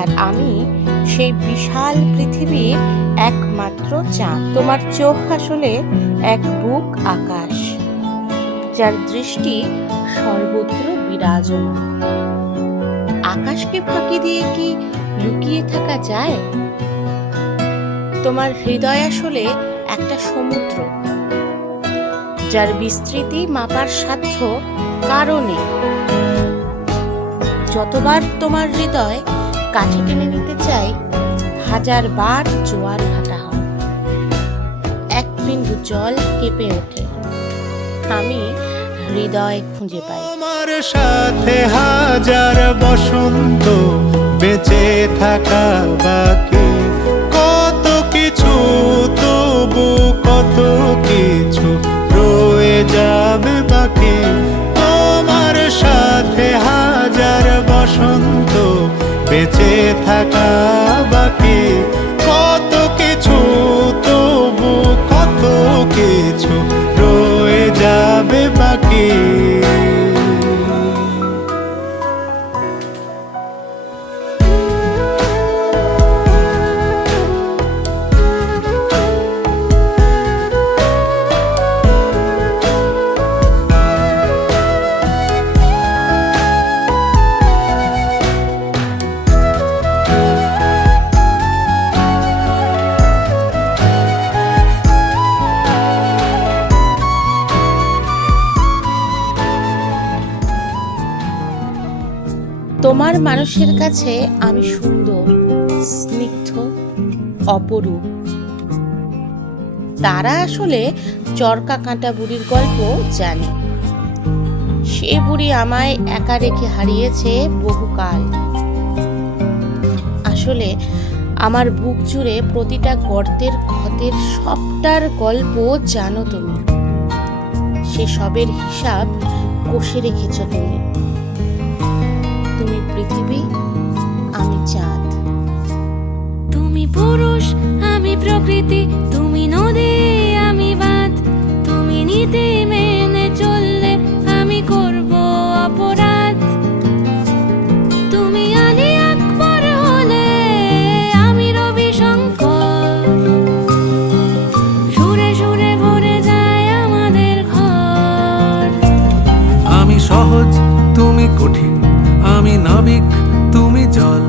আর আমি সেই বিশাল পৃথিবীর একমাত্র চাঁদ। তোমার চোখ আসলে এক বুক আকাশ, যার দৃষ্টি সর্বত্র বিরাজমান। আকাশকে ফাঁকি দিয়ে কি লুকিয়ে থাকা যায়? তোমার হৃদয় আসলে একটা সমুদ্র, যার বিস্তৃতি মাপার সাধ্য কারও নেই। যতবার তোমার হৃদয় কাছে টেনে নিতে চাই, 1000 বার জোয়ার ভাটা হয়, এক বিন্দু জল কেঁপে ওঠে, আমি হৃদয় খুঁজে পাই। তোমার সাথে 1000 বসন্ত বেঁচে থাকা বাকি, কত কিছু তবু কত কিছু রয়ে যাবে বাকি। তোমার সাথে 1000 বসন্ত বেঁচে থাকা বাকি, কত কিছু তবু কত কিছু রয়ে যাবে বাকি। তোমার মানুষের কাছে আমি সুন্দর, স্নিগ্ধ, অপরূপ। তারা আসলে চরকা কাঁটা বুড়ির গল্প জানে। সে বুড়ি আমায় একা রেখে হারিয়েছে বহুকাল। আসলে আমার বুক জুড়ে প্রতিটা গর্তের ক্ষতের সবটার গল্প জানো তুমি। সে সবের হিসাব কষে রেখেছ তুমি। তুমি পৃথিবী, আমি চাঁদ। তুমি পুরুষ, আমি প্রকৃতি। তুমি নদী, আমি বাঁধ। তুমি নীতি মেনে চললে আমি করব অপরাধ। তুমি আলী আকবর হলে আমি রবি শঙ্কর। সুরে সুরে ভরে যায় আমাদের ঘর। আমি সহজ, তুমি কঠিন। আমি নাবিক, তুমি জল।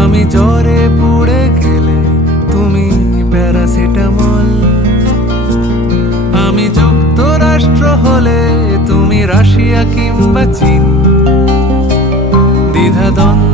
আমি জ্বরে পুড়ে গেলে তুমি প্যারাসিটামল। আমি যুক্তরাষ্ট্র হলে তুমি রাশিয়া কিংবা চীন। দ্বিধাদ্বন্দ্ব